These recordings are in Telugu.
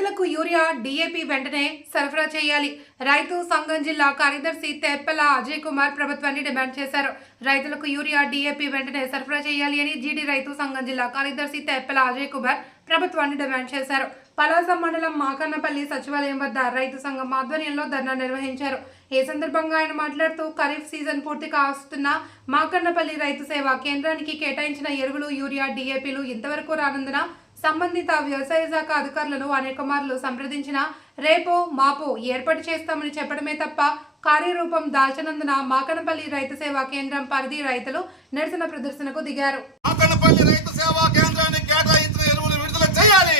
రైతులకు యూరియా డీఏపీ వెంటనే సరఫరా చేయాలి. రైతు సంఘం జిల్లా కార్యదర్శి తెప్పల అజయ్ కుమార్ ప్రభుత్వాన్ని డిమాండ్ చేశారు. రైతులకు యూరియా డీఏపీ వెంటనే సరఫరా చేయాలి అని జీడీ రైతు సంఘం జిల్లా కార్యదర్శి తెప్పల అజయ్ కుమార్ ప్రభుత్వాన్ని డిమాండ్ చేశారు. పలాస మండలం మాకన్నపల్లి సచివాలయం వద్ద రైతు సంఘం ఆధ్వర్యంలో ధర్నా నిర్వహించారు. ఈ సందర్భంగా ఆయన మాట్లాడుతూ ఖరీఫ్ సీజన్ పూర్తి కాస్తున్న మాకన్నపల్లి రైతు సేవా కేంద్రానికి కేటాయించిన ఎరువులు యూరియా డీఏపీలు ఇంతవరకు రానందున సంబంధిత వ్యవసాయ శాఖ అధికారులను అనేక మార్లు సంప్రదించిన రేపో మాపో ఏర్పాటు చేస్తామని చెప్పడమే తప్ప కార్యరూపం దాల్చనందున మాకనపల్లి రైతు సేవా కేంద్రం పరిధి రైతులు నిరసన ప్రదర్శనకు దిగారు. మాకనపల్లి రైతు సేవా కేంద్రానికి కేటాయించిన ఎరువులు విడుదల చేయాలి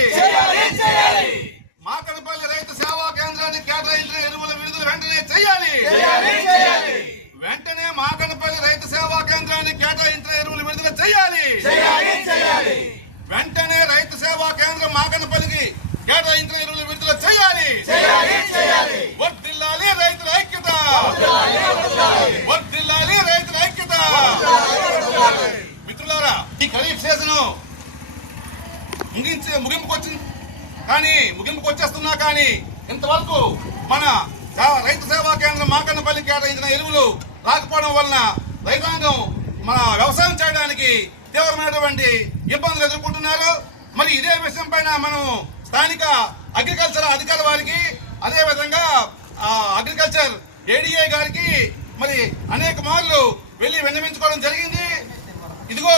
మాకనపల్లి రైతు సేవా కేంద్రానికి కేటాయించిన ఎరువుల విడుదల వెంటనే చేయాలి వెంటనే మాకనపల్లి రైతు సేవా కేంద్రానికి కేటాయించిన ఎరువులు విడుదల చేయాలి వెంటనే రైతు సేవా కేంద్రం మాకనపల్లికి కేటాయించిన ఎరువులు విడుదల చేయాలి వర్ధిల్లాలి రైతుల ఐక్యత వర్ధిల్లాలి రైతుల ఐక్యత కూడా ఈ ఖరీఫ్ సీజన్ ముగించి ముగింపుకు వచ్చింది కానీ ముగింపుకు వచ్చేస్తున్నా కానీ ఇంతవరకు మన రైతు సేవా కేంద్రం మాకన్నపల్లి కేటాయించిన ఎరువులు రాకపోవడం వలన రైతాంగం మన వ్యవసాయం చేయడానికి తీవ్రమైనటువంటి ఇబ్బందులు ఎదుర్కొంటున్నారు. మరి ఇదే విషయం పైన మనం స్థానిక అగ్రికల్చర్ అధికారుల వారికి అదే విధంగా అగ్రికల్చర్ ఏడీఏ గారికి మరి అనేక మార్లు వెళ్ళి విన్నవించుకోవడం జరిగింది. ఇదిగో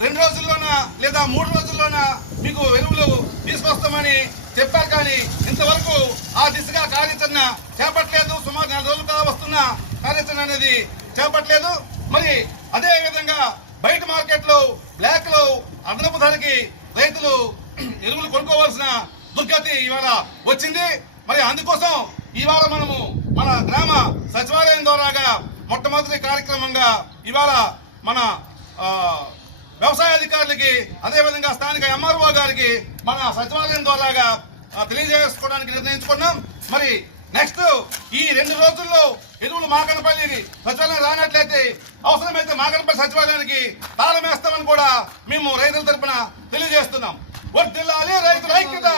రెండు రోజుల్లోన లేదా మూడు రోజుల్లోన మీకు ఎరువులు తీసుకొస్తామని చెప్పారు కానీ ఇంతవరకు ఆ దిశగా కార్యాచరణ చేపట్టలేదు. సుమారు నెల రోజులుగా వస్తున్న కార్యాచరణ అనేది చేపట్టలేదు. మరి అదే విధంగా బయట మార్కెట్లో బ్లాక్లో అదనపు ధరకి రైతులు ఎరువులు కొనుక్కోవాల్సిన దుర్గతి ఇవాళ వచ్చింది. మరి అందుకోసం ఇవాళ మనము మన గ్రామ సచివాలయం ద్వారాగా మొట్టమొదటి కార్యక్రమంగా ఇవాళ మన ఆ, వ్యవసాయ అధికారులకి అదేవిధంగా స్థానిక ఎంఆర్ఓ గారికి మన సచివాలయం ద్వారాగా తెలియజేసుకోవడానికి నిర్ణయించుకున్నాం. మరి నెక్స్ట్ ఈ రెండు రోజుల్లో ఎరువులు మాకనపల్లి సచివాలయం రానట్లయితే అవసరమైతే మాకనపల్లి సచివాలయానికి తాళం వేస్తామని కూడా మేము రైతుల తరఫున తెలియజేస్తున్నాం. వర్దిల్లాలి రైతుల ఐక్యత!